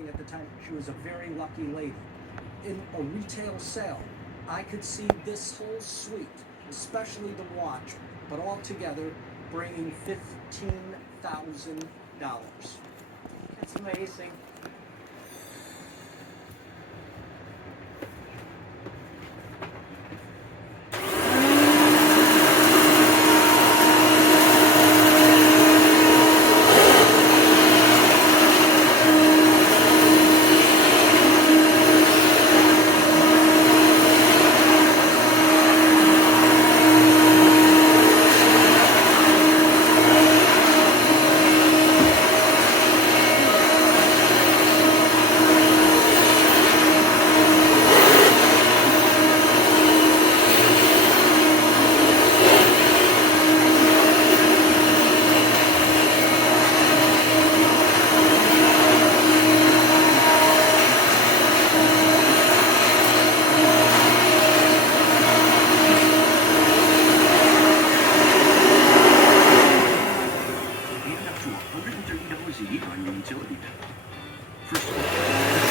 at the time. She was a very lucky lady. In a retail sale, I could see this whole suite, especially the watch, but all together bringing $15,000. That's amazing. And up to $130 a year on your utility bill. First of all,